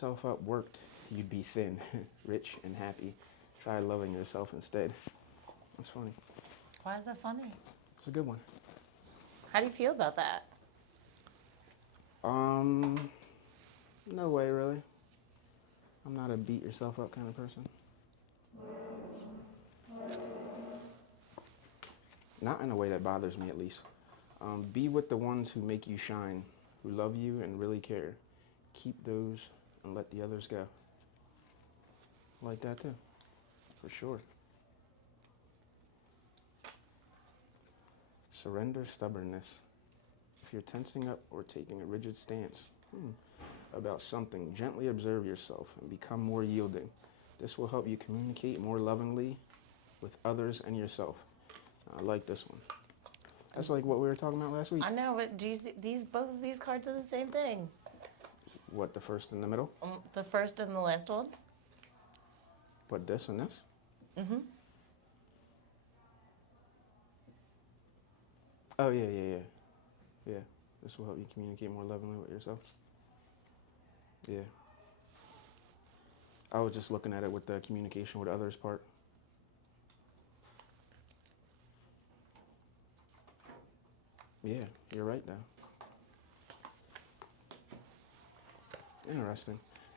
yourself up worked, you'd be thin, rich, and happy. Try loving yourself instead. That's funny. Why is that funny? It's a good one. How do you feel about that? No way, really. I'm not a beat yourself up kind of person. Not in a way that bothers me, at least. Be with the ones who make you shine, who love you and really care. Keep those and let the others go. I like that too, for sure. Surrender stubbornness. If you're tensing up or taking a rigid stance about something, gently observe yourself and become more yielding. This will help you communicate more lovingly with others and yourself. I like this one. That's like what we were talking about last week. I know, but do you see both of these cards are the same thing? What, the first and the middle? The first and the last one? What, this and this? Mm-hmm. Oh, yeah. Yeah, this will help you communicate more lovingly with yourself. Yeah. I was just looking at it with the communication with others part. Yeah, you're right, though.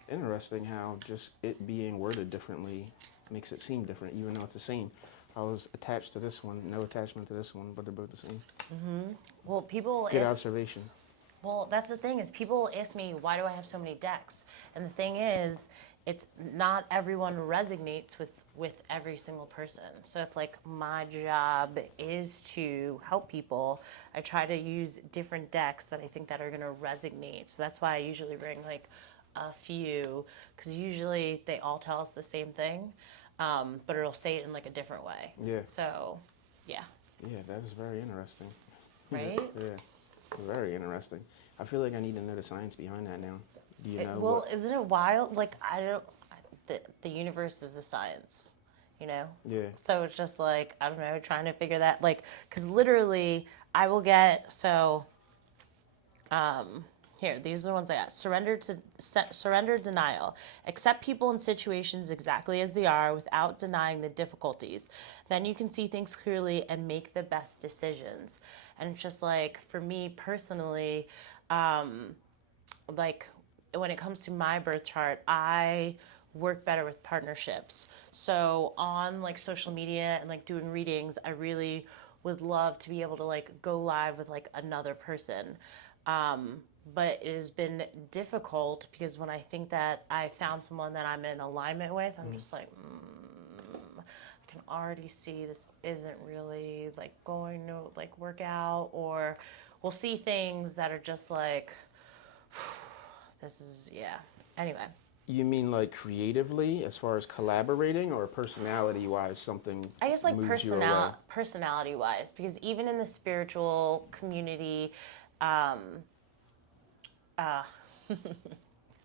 Interesting how just it being worded differently makes it seem different, even though it's the same. I was attached to this one, no attachment to this one, but they're both the same. Mm-hmm. Well, people Good observation. Well, that's the thing is people ask me, why do I have so many decks? And the thing is, it's not everyone resonates with every single person. So if like my job is to help people, I try to use different decks that I think that are going to resonate. So that's why I usually bring like a few, because usually they all tell us the same thing, but it'll say it in like a different way. Yeah. So, yeah. Yeah, that is very interesting. Right? Yeah, very interesting. I feel like I need to know the science behind that now. Do you know Well, isn't it wild? Like, the universe is a science, you know? Yeah. So it's just like, I don't know, trying to figure that, like, because literally I will get, here, these are the ones I got. Surrender denial. Accept people and situations exactly as they are without denying the difficulties. Then you can see things clearly and make the best decisions. And it's just like, for me personally, like when it comes to my birth chart, I work better with partnerships. So on like social media and like doing readings, I really would love to be able to like go live with like another person. But it has been difficult because when I think that I found someone that I'm in alignment with, I'm just like, I can already see this isn't really like going to like work out, or we'll see things that are just like, this is, yeah. Anyway. You mean like creatively, as far as collaborating, or personality-wise, something I guess like moves you away? personality-wise, because even in the spiritual community,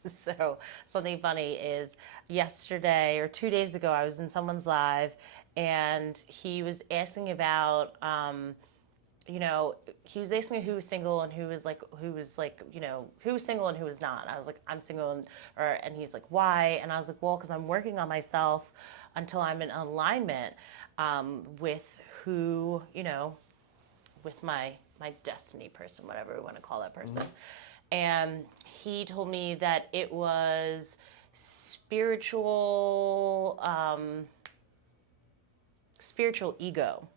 so something funny is yesterday or 2 days ago, I was in someone's live and he was asking about, he was asking me who was single and who was single and who was not. And I was like, I'm single, and he's like, why? And I was like, well, because I'm working on myself until I'm in alignment with who, with my destiny person, whatever we want to call that person. Mm-hmm. And he told me that it was spiritual ego.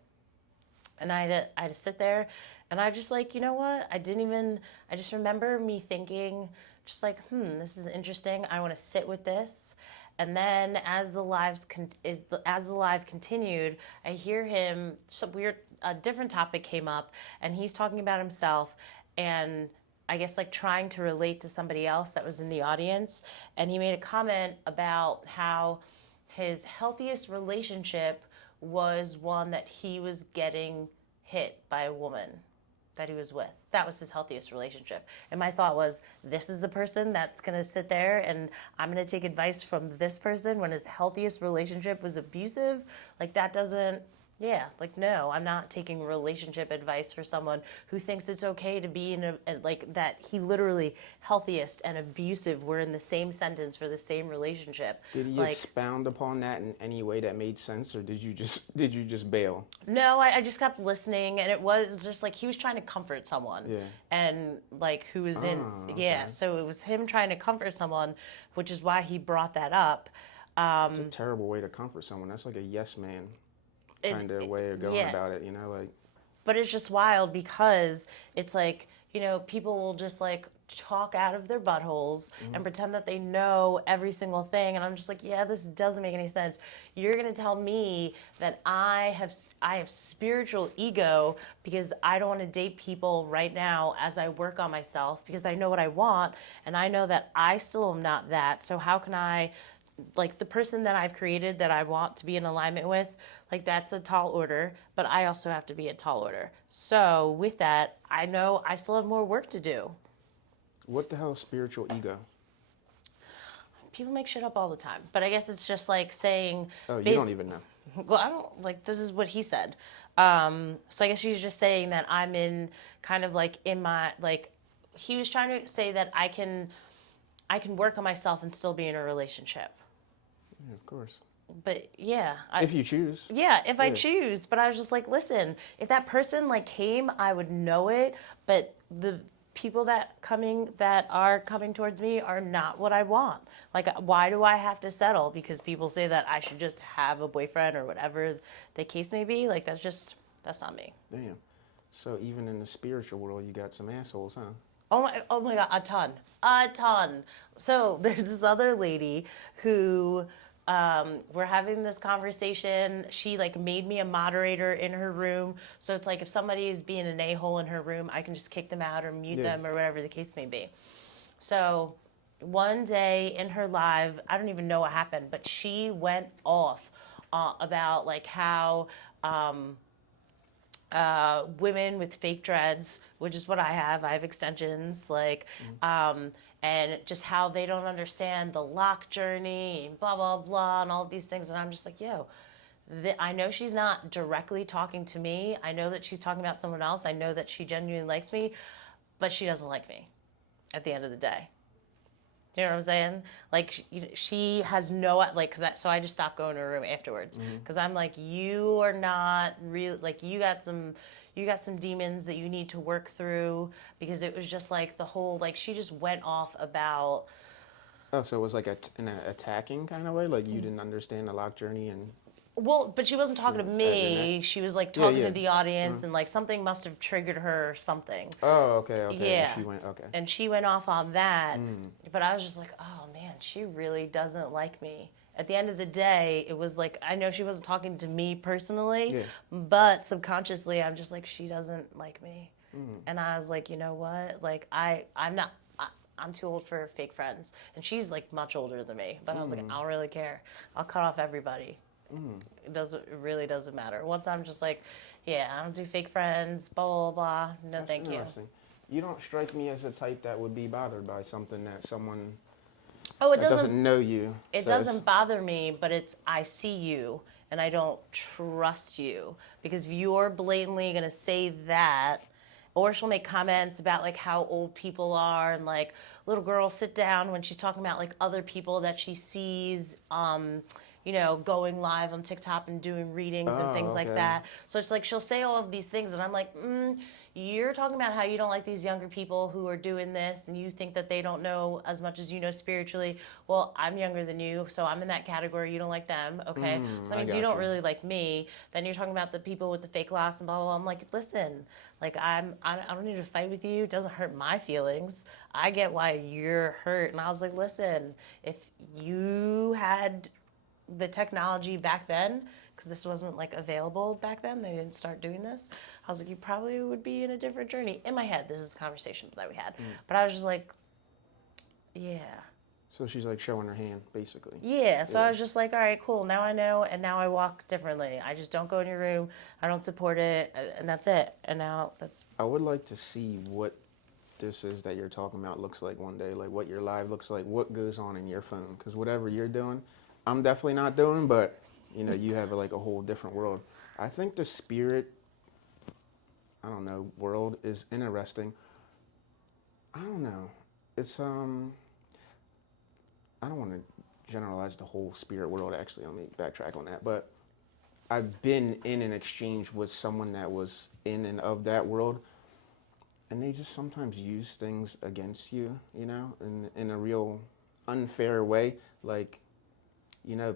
And I had to sit there and I just like, you know what? I just remember me thinking just like, this is interesting. I want to sit with this. And then as the live continued, I hear him, a different topic came up and he's talking about himself and I guess like trying to relate to somebody else that was in the audience. And he made a comment about how his healthiest relationship was one that he was getting hit by a woman that he was with. That was his healthiest relationship. And my thought was, this is the person that's going to sit there and I'm going to take advice from this person when his healthiest relationship was abusive? Like that doesn't Yeah, like no, I'm not taking relationship advice for someone who thinks it's okay to be in like that he literally healthiest and abusive were in the same sentence for the same relationship. Did he Like expound upon that in any way that made sense, or did you just bail? no, I just kept listening and it was just like he was trying to comfort someone. Yeah. And like who was in Oh, yeah, okay. so it was him trying to comfort someone, which is why he brought that up. It's a terrible way to comfort someone. That's like a yes man kind of way of going Yeah, about it, like. but it's just wild because it's like, people will just like talk out of their buttholes and pretend that they know every single thing, and I'm just like, yeah, this doesn't make any sense. You're going to tell me that I have spiritual ego because I don't want to date people right now as I work on myself because I know what I want and I know that I still am not that. So how can I, like, the person that I've created that I want to be in alignment with, like that's a tall order, but I also have to be a tall order. So with that, I know I still have more work to do. What the hell is spiritual ego? People make shit up all the time, but I guess it's just like saying, Oh, you don't even know. well, I don't like this is what he said. So I guess he's just saying that I'm in kind of like in my like he was trying to say that I can work on myself and still be in a relationship. Yeah, of course. But yeah, If you choose. yeah, if I Yeah. choose. But I was just like, listen, if that person like came, I would know it. But the people that are coming towards me are not what I want. Like, why do I have to settle? Because people say that I should just have a boyfriend or whatever the case may be. Like, that's not me. Damn. So even in the spiritual world, you got some assholes, huh? Oh my God, a ton. So there's this other lady who we're having this conversation. She like made me a moderator in her room. So it's like if somebody is being an a-hole in her room, I can just kick them out or mute Yeah. them or whatever the case may be. So one day in her live, I don't even know what happened, but she went off about like how women with fake dreads, which is what I have. I have extensions, like, and just how they don't understand the lock journey and blah blah blah and all these things. And I'm just like, yo, I know she's not directly talking to me. I know that she's talking about someone else. I know that she genuinely likes me, but she doesn't like me. At the end of the day. Do you know what I'm saying? Like she has no like, so I just stopped going to her room afterwards because I'm like, you are not real. Like you got some demons that you need to work through because it was just like the whole like she just went off about. Oh, so it was like in an attacking kind of way? Like you didn't understand the lock journey and Well, but she wasn't she talking was to at your neck? me. She was like Yeah, talking yeah. to the audience, and like something must have triggered her or something. Oh, okay, okay. And Yeah. she went, okay. And she went off on that. But I was just like, oh man, she really doesn't like me. At the end of the day, it was like, I know she wasn't talking to me personally, Yeah. but subconsciously, I'm just like, she doesn't like me. And I was like, you know what? Like, I'm not. I'm too old for fake friends, and she's like much older than me. But I was like, I don't really care. I'll cut off everybody. It really doesn't matter. Once I'm just like, yeah, I don't do fake friends, blah blah blah. No, That's thank you. interesting. You don't strike me as a type that would be bothered by something that someone Oh, it that doesn't. doesn't know you It says. doesn't bother me, but it's I see you and I don't trust you because if you're blatantly gonna say that, or she'll make comments about like how old people are and like little girl sit down when she's talking about like other people that she sees going live on TikTok and doing readings and things Oh, like okay. that. So it's like she'll say all of these things, and I'm like, you're talking about how you don't like these younger people who are doing this, and you think that they don't know as much as you know spiritually. Well, I'm younger than you, so I'm in that category. You don't like them, okay? So that I means you got don't you. really like me. Then you're talking about the people with the fake loss and blah blah blah. I'm like, listen, like I don't need to fight with you. It doesn't hurt my feelings. I get why you're hurt, and I was like, listen, if you had the technology back then, because this wasn't like available back then, they didn't start doing this. I was like, you probably would be in a different journey. In my head, this is the conversation that we had, but I was just like, yeah. So she's like showing her hand, basically. Yeah, so Yeah. I was just like, all right, cool. Now I know, and now I walk differently. I just don't go in your room. I don't support it, and that's it. And now that's. I would like to see what this is that you're talking about looks like one day, like what your live looks like, what goes on in your phone, because whatever you're doing, I'm definitely not doing, but you have like a whole different world. I think the spirit, I don't know, world is interesting. I don't know. It's I don't want to generalize the whole spirit world. Actually, let me backtrack on that. But I've been in an exchange with someone that was in and of that world, and they just sometimes use things against you, you know, in a real unfair way. Like, you know,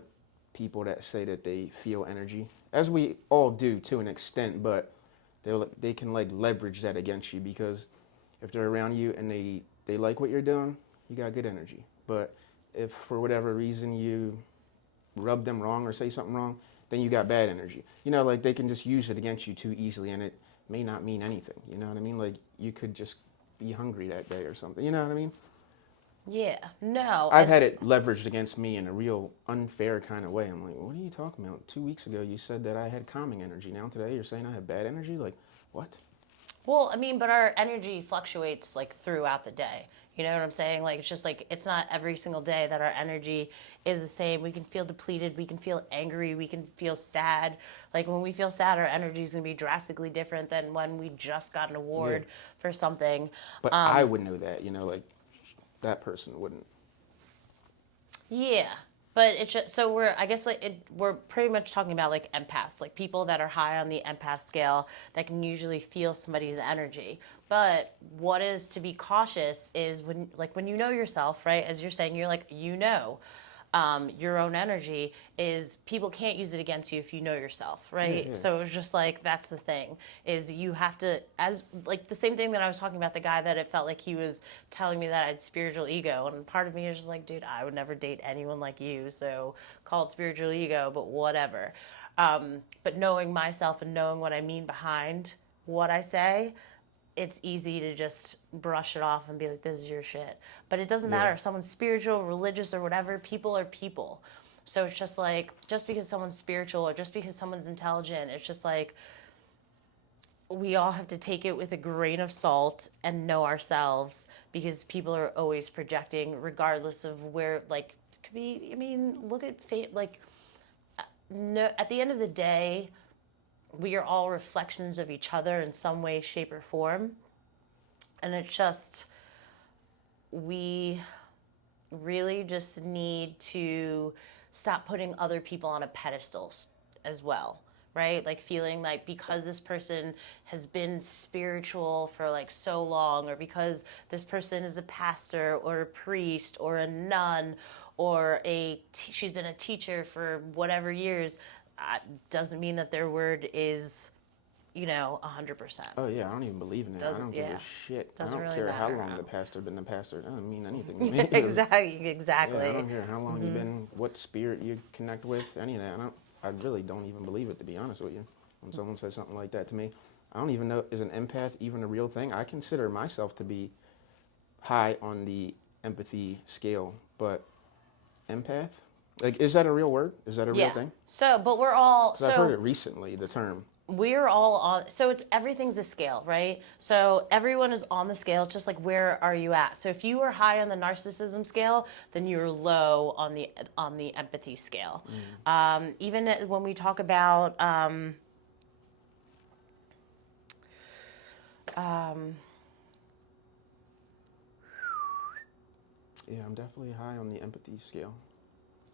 people that say that they feel energy, as we all do to an extent, but they can like leverage that against you because if they're around you and they like what you're doing, you got good energy. But if for whatever reason you rub them wrong or say something wrong, then you got bad energy. You know, like they can just use it against you too easily and it may not mean anything. You know what I mean? Like you could just be hungry that day or something. You know what I mean? Yeah, no. I've had it leveraged against me in a real unfair kind of way. I'm like, what are you talking about? 2 weeks ago you said that I had calming energy. Now today you're saying I have bad energy? Like, what? Well, I mean, but our energy fluctuates like throughout the day. You know what I'm saying? Like, it's just like, it's not every single day that our energy is the same. We can feel depleted. We can feel angry. We can feel sad. Like, when we feel sad, our energy is going to be drastically different than when we just got an Yeah. award for something. But I would know that, you know, like that person wouldn't. Yeah, but it's just so we're I guess like we're pretty much talking about like empaths, like people that are high on the empath scale that can usually feel somebody's energy. But what is to be cautious is when you know yourself, right? As you're saying, you're like your own energy is people can't use it against you if you know yourself, Yeah, right? yeah. So it's just like that's the thing is you have to as like the same thing that I was talking about the guy that it felt like he was telling me that I had spiritual ego and part of me is just like dude I would never date anyone like you so call it spiritual ego but whatever. But knowing myself and knowing what I mean behind what I say it's easy to just brush it off and be like, this is your shit. But it doesn't Yeah. matter if someone's spiritual, religious, or whatever. People are people. So it's just like, just because someone's spiritual or just because someone's intelligent, it's just like, we all have to take it with a grain of salt and know ourselves because people are always projecting, regardless of where, like, it could be, I mean, look at fate, like, no, at the end of the day, we are all reflections of each other in some way, shape, or form. And it's just, we really just need to stop putting other people on a pedestal as well, right? Like feeling like because this person has been spiritual for like so long, or because this person is a pastor or a priest or a nun or she's been a teacher for whatever years, doesn't mean that their word is 100%. Oh yeah, I don't even believe in that. I Doesn't don't give a yeah. shit. I Doesn't don't really care how matter long how. the pastor been the pastor. It doesn't mean anything to me. 'Cause, exactly, yeah, I exactly. don't care how long you've been, what spirit you connect with, any of that. I really don't even believe it, to be honest with you. When someone says something like that to me, I don't even know, is an empath even a real thing? I consider myself to be high on the empathy scale, but empath? Like, is that a real word? Is that a real Yeah. thing? So, but we're all Because I've heard it recently, the term. we're all on so it's everything's a scale, right? So everyone is on the scale. It's just like where are you at? So if you are high on the narcissism scale, then you're low on the empathy scale. Even when we talk about Yeah, I'm definitely high on the empathy scale.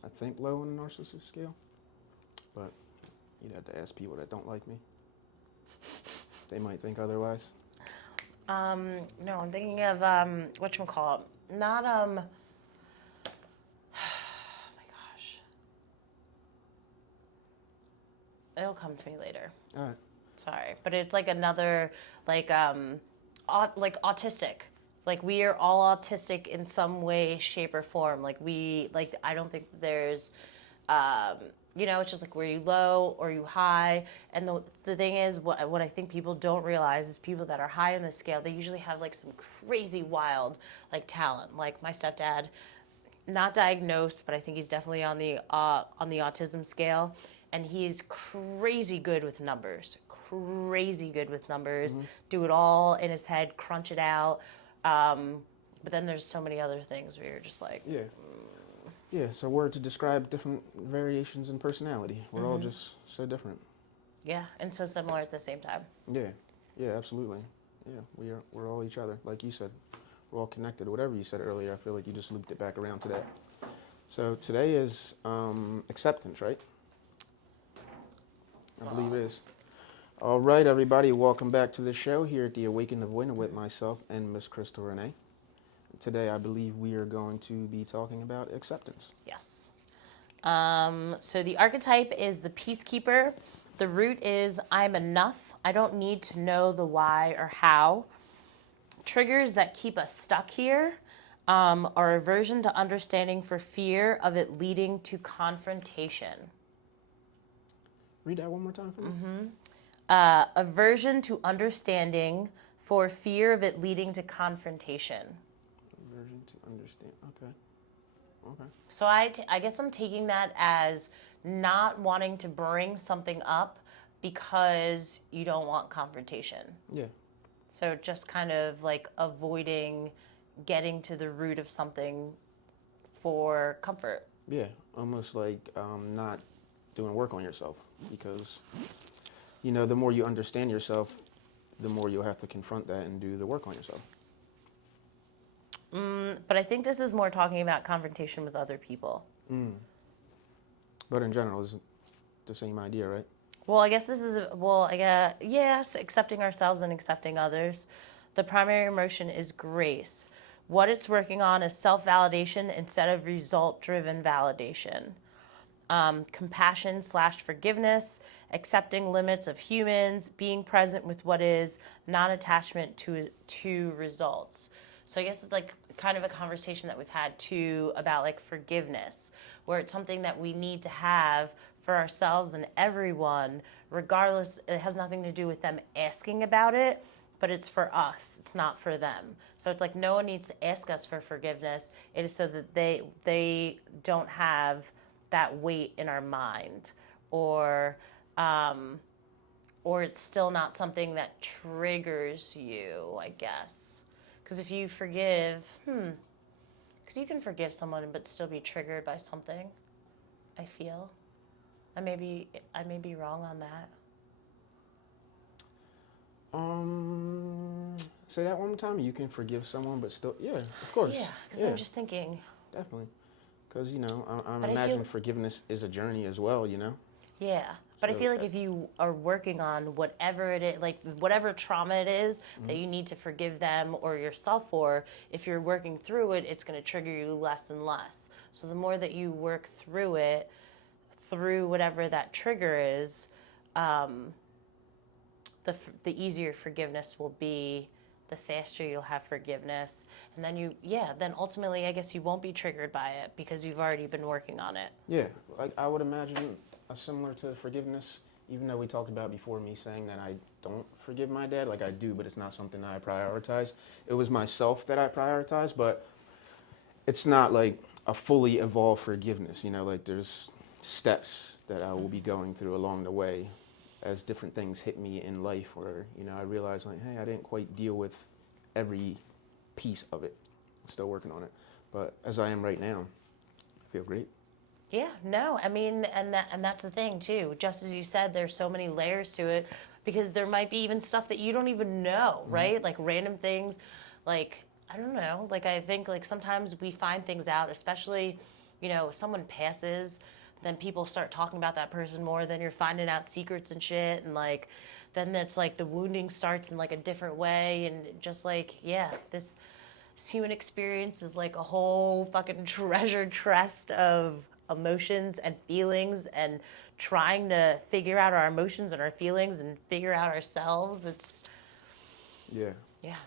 I think low on the narcissist scale, but you'd have to ask people that don't like me. They might think otherwise. no, I'm thinking of whatchamacallit. Not oh my gosh. It'll come to me later. All right. Sorry, but it's like another like like autistic. Like we are all autistic in some way, shape, or form. Like I don't think there's um, it's just like were you low or you high. And the thing is, what I think people don't realize is people that are high in the scale, they usually have like some crazy wild like talent. Like my stepdad, not diagnosed, but I think he's definitely on the autism scale, and he's crazy good with numbers. Crazy good with numbers. Do it all in his head, crunch it out. But then there's so many other things where you're just like, Yeah. Yeah, so word to describe different variations in personality. We're all just so different. Yeah, and so similar at the same time. Yeah, yeah, absolutely. Yeah, we're all each other. Like you said, we're all connected. Whatever you said earlier, I feel like you just looped it back around to that. So today is acceptance, right? I believe it is. All right, everybody, welcome back to the show here at the Awaken of Winter with myself and Miss Crystal Renee. Today, I believe we are going to be talking about acceptance. Yes. So the archetype is the peacekeeper. The root is I'm enough. I don't need to know the why or how. Triggers that keep us stuck here are aversion to understanding for fear of it leading to confrontation. Read that one more time for me. Aversion to understanding for fear of it leading to confrontation. Aversion to understand. Okay. Okay. So I guess I'm taking that as not wanting to bring something up because you don't want confrontation. Yeah. So just kind of like avoiding getting to the root of something for comfort. Yeah. Almost like not doing work on yourself because, the more you understand yourself, the more you'll have to confront that and do the work on yourself. But I think this is more talking about confrontation with other people. But in general, it's the same idea, right? Well, I guess this is, I guess, yes, accepting ourselves and accepting others. The primary emotion is grace. What it's working on is self validation instead of result driven validation. Compassion / forgiveness, accepting limits of humans, being present with what is, non attachment to results. So I guess it's like kind of a conversation that we've had too about like forgiveness, where it's something that we need to have for ourselves and everyone, regardless. It has nothing to do with them asking about it, but it's for us. It's not for them. So it's like no one needs to ask us for forgiveness. It is so that they don't have that weight in our mind, or it's still not something that triggers you, I guess. Because if you forgive, because you can forgive someone but still be triggered by something. I feel. I may be wrong on that. Say that one more time. You can forgive someone, but still, yeah, of course. Yeah, because I'm just thinking. Definitely. Because, I But I imagine feel- forgiveness is a journey as well, Yeah, but I So, feel like if you are working on whatever it is, like whatever trauma it is that you need to forgive them or yourself for, if you're working through it, it's going to trigger you less and less. So the more that you work through it, through whatever that trigger is, the easier forgiveness will be, the faster you'll have forgiveness, and then then ultimately I guess you won't be triggered by it because you've already been working on it. yeah, like I would imagine similar to forgiveness, even though we talked about before me saying that I don't forgive my dad, like I do, but it's not something that I prioritize. It was myself that I prioritized, but it's not like a fully evolved forgiveness, like there's steps that I will be going through along the way as different things hit me in life where, I realized like, hey, I didn't quite deal with every piece of it. I'm still working on it. But as I am right now, I feel great. Yeah, no, I mean, and that's the thing too. Just as you said, there's so many layers to it because there might be even stuff that you don't even know, right? Like random things, like I don't know. Like I think like sometimes we find things out, especially, if someone passes, then people start talking about that person more. Then you're finding out secrets and shit, and like, then it's like the wounding starts in like a different way, and just like this human experience is like a whole fucking treasure chest of emotions and feelings and trying to figure out our emotions and our feelings and figure out ourselves. It's Yeah, yeah.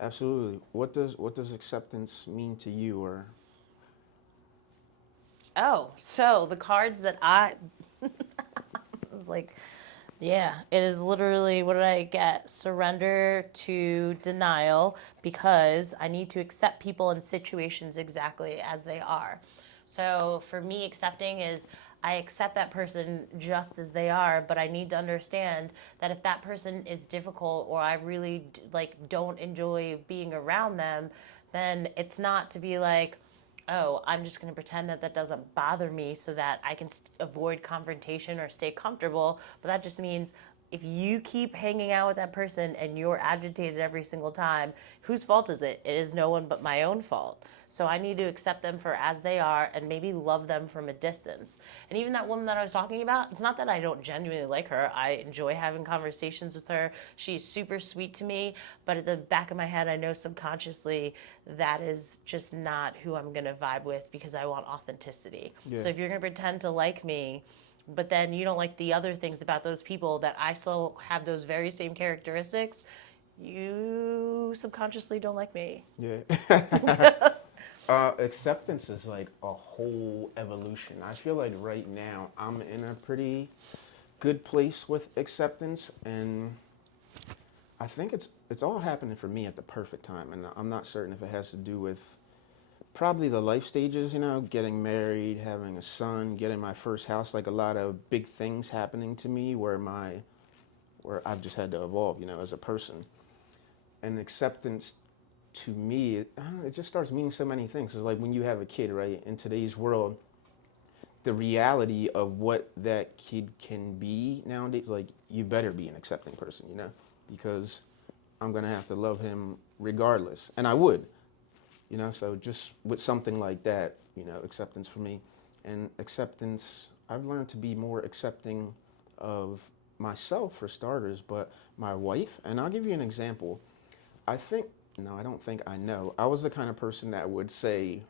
absolutely. What does acceptance mean to you, or Oh, so the cards that I was like, yeah, it is literally, what did I get? Surrender to denial, because I need to accept people and situations exactly as they are. So for me, accepting is I accept that person just as they are, but I need to understand that if that person is difficult or I really like don't enjoy being around them, then it's not to be like, oh, I'm just going to pretend that that doesn't bother me so that I can avoid confrontation or stay comfortable. But that just means if you keep hanging out with that person and you're agitated every single time, whose fault is it? It is no one but my own fault. So I need to accept them for as they are and maybe love them from a distance. And even that woman that I was talking about, it's not that I don't genuinely like her. I enjoy having conversations with her. She's super sweet to me, but at the back of my head, I know subconsciously that is just not who I'm going to vibe with because I want authenticity. Yeah. So if you're going to pretend to like me, but then you don't like the other things about those people that I still have those very same characteristics, you subconsciously don't like me. Yeah. Acceptance is like a whole evolution. I feel like right now I'm in a pretty good place with acceptance, and I think it's all happening for me at the perfect time. And I'm not certain if it has to do with probably the life stages, getting married, having a son, getting my first house, like a lot of big things happening to me where I've just had to evolve, as a person. And acceptance to me, it just starts meaning so many things. It's like when you have a kid, right? In today's world, the reality of what that kid can be nowadays, like you better be an accepting person, because I'm gonna have to love him regardless, and I would, So just with something like that, acceptance for me, and acceptance, I've learned to be more accepting of myself for starters, but my wife, and I'll give you an example. I think, no, I don't think I know. I was the kind of person that would say,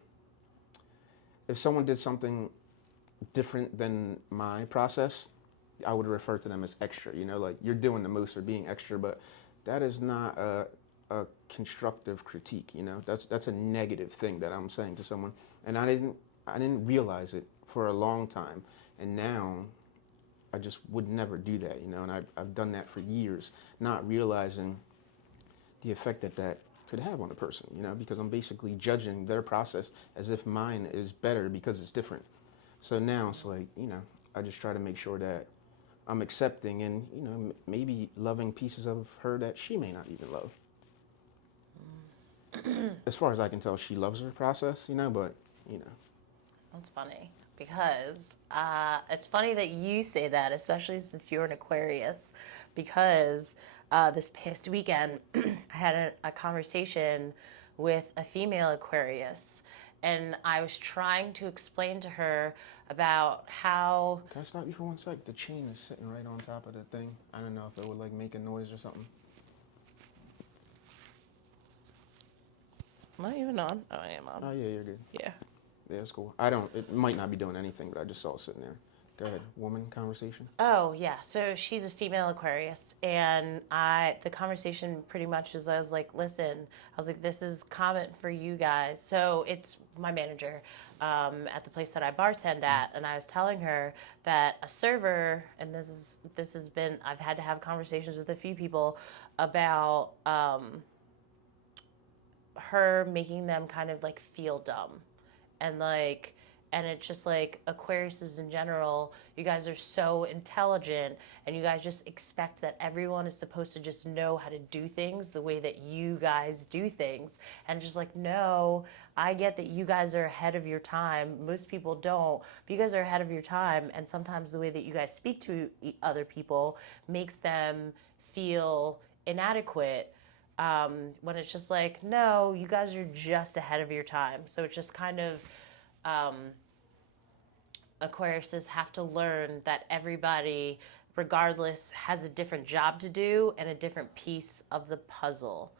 if someone did something different than my process, I would refer to them as extra, like you're doing the most or being extra, but that is not a constructive critique, that's a negative thing that I'm saying to someone. And I didn't realize it for a long time. And now I just would never do that, and I've done that for years, not realizing the effect that could have on a person, because I'm basically judging their process as if mine is better because it's different. So now it's like, I just try to make sure that I'm accepting and, maybe loving pieces of her that she may not even love. As far as I can tell, she loves her process, but, you know. That's funny because it's funny that you say that, especially since you're an Aquarius, because this past weekend I had a conversation with a female Aquarius, and I was trying to explain to her about how. Can I stop you for one sec? The chain is sitting right on top of the thing. I don't know if it would like make a noise or something. Am I even on? Oh, I am on. Oh yeah, you're good. Yeah. Yeah, it's cool. It might not be doing anything, but I just saw it sitting there. Go ahead. Woman conversation? Oh yeah, so she's a female Aquarius, and the conversation pretty much was, I was like, listen, I was like, this is comment for you guys. So it's my manager at the place that I bartend at, and I was telling her that a server, and this has been, I've had to have conversations with a few people about her making them kind of like feel dumb, and like, and it's just like Aquariuses in general, you guys are so intelligent and you guys just expect that everyone is supposed to just know how to do things the way that you guys do things. And just like, no, I get that you guys are ahead of your time. Most people don't, but you guys are ahead of your time. And sometimes the way that you guys speak to other people makes them feel inadequate. When it's just like, no, you guys are just ahead of your time. So it's just kind of, Aquariuses have to learn that everybody, regardless, has a different job to do and a different piece of the puzzle.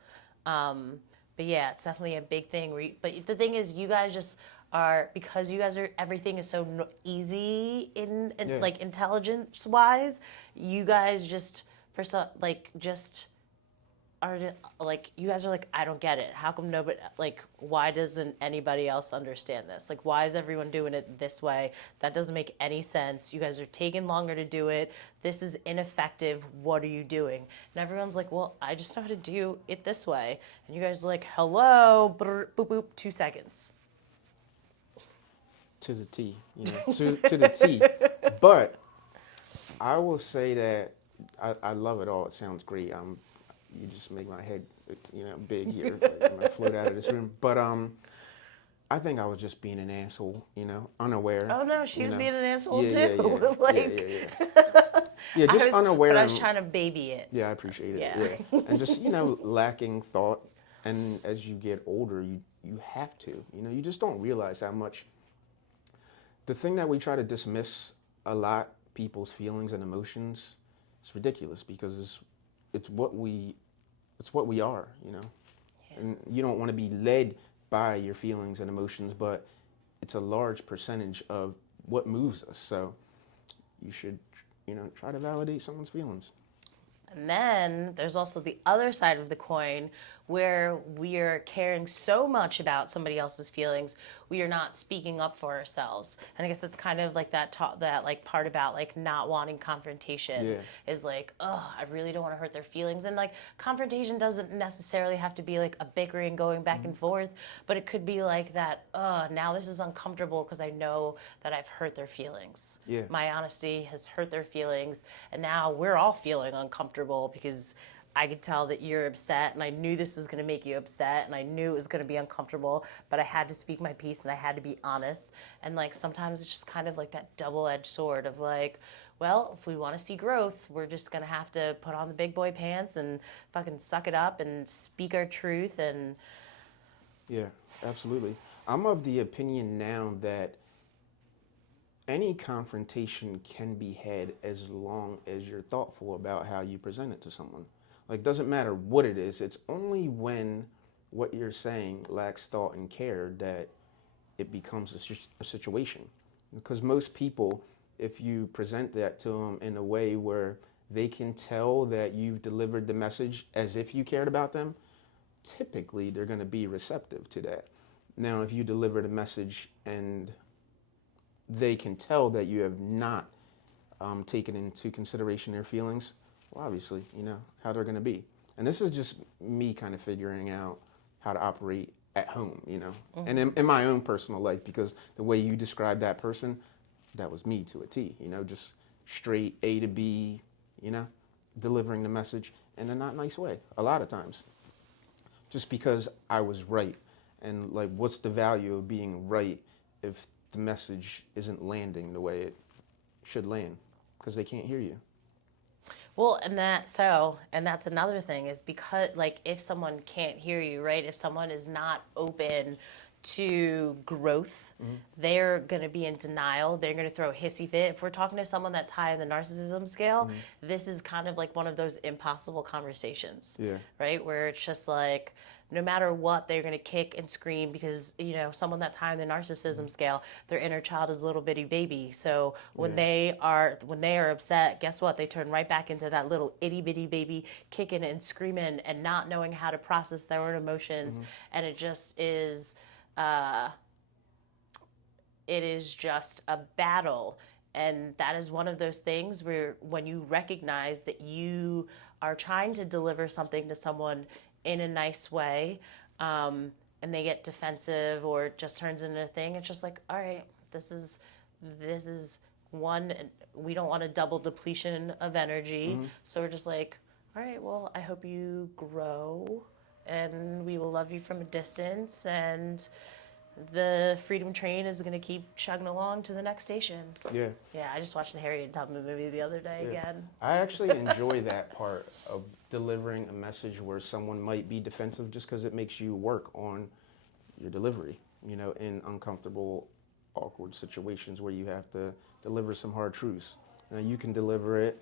But yeah, it's definitely a big thing. But the thing is, you guys just are, because you guys are, everything is so easy in Yeah. like intelligence wise. You guys just for some like just are like, you guys are like, I don't get it. How come nobody, like, why doesn't anybody else understand this? Like, why is everyone doing it this way? That doesn't make any sense. You guys are taking longer to do it. This is ineffective. What are you doing? And everyone's like, well, I just know how to do it this way. And you guys are like, hello, boop, boop, 2 seconds. To the T, to the T. But I will say that I love it all. It sounds great. You just make my head, big here. Like, I'm gonna float out of this room. But I think I was just being an asshole, unaware. Oh no, she You was know. being an asshole Yeah, yeah, yeah, too. yeah, yeah, Like, yeah. Yeah, I just was, but unaware I was and trying to baby it. yeah, I appreciate it. Yeah. Yeah, and just lacking thought. And as you get older, you have to. You just don't realize how much the thing that we try to dismiss a lot, people's feelings and emotions, is ridiculous because it's what we it's what we are. Yeah. And you don't want to be led by your feelings and emotions, but it's a large percentage of what moves us. So you should, try to validate someone's feelings. And then there's also the other side of the coin where we are caring so much about somebody else's feelings, we are not speaking up for ourselves. And I guess it's kind of like that like part about like not wanting confrontation Yeah. is like, oh, I really don't want to hurt their feelings. And like confrontation doesn't necessarily have to be like a bickering going back and forth, but it could be like that, now this is uncomfortable because I know that I've hurt their feelings. Yeah. My honesty has hurt their feelings, and now we're all feeling uncomfortable because I could tell that you're upset, and I knew this was going to make you upset, and I knew it was going to be uncomfortable, but I had to speak my piece and I had to be honest. And like sometimes it's just kind of like that double-edged sword of like, well, if we want to see growth, we're just going to have to put on the big boy pants and fucking suck it up and speak our truth. And Yeah, absolutely. I'm of the opinion now that any confrontation can be had as long as you're thoughtful about how you present it to someone. Like, doesn't matter what it is. It's only when what you're saying lacks thought and care that it becomes a situation. Because most people, if you present that to them in a way where they can tell that you've delivered the message as if you cared about them, typically they're going to be receptive to that. Now, if you deliver the message and they can tell that you have not taken into consideration their feelings, well, obviously, how they're going to be. And this is just me kind of figuring out how to operate at home, and in my own personal life, because the way you described that person, that was me to a T, just straight A to B, delivering the message in a not nice way a lot of times, just because I was right. And like, what's the value of being right if the message isn't landing the way it should land? Because they can't hear you. well, and that's another thing is because like if someone can't hear you, right? If someone is not open to growth, they're going to be in denial. They're going to throw a hissy fit. If we're talking to someone that's high in the narcissism scale, this is kind of like one of those impossible conversations, Yeah. right? Where it's just like, no matter what, they're going to kick and scream because, someone that's high in the narcissism scale, their inner child is a little bitty baby. So when they are upset, guess what? They turn right back into that little itty bitty baby kicking and screaming and not knowing how to process their own emotions. And it just is it is just a battle. And that is one of those things where when you recognize that you are trying to deliver something to someone in a nice way, and they get defensive or it just turns into a thing, it's just like, all right, this is one, we don't want a double depletion of energy. So we're just like, all right, well, I hope you grow and we will love you from a distance, and the Freedom Train is going to keep chugging along to the next station. Yeah. Yeah, I just watched the Harriet Tubman movie the other day again. I actually enjoy that part of delivering a message where someone might be defensive, just because it makes you work on your delivery, in uncomfortable, awkward situations where you have to deliver some hard truths. Now, you can deliver it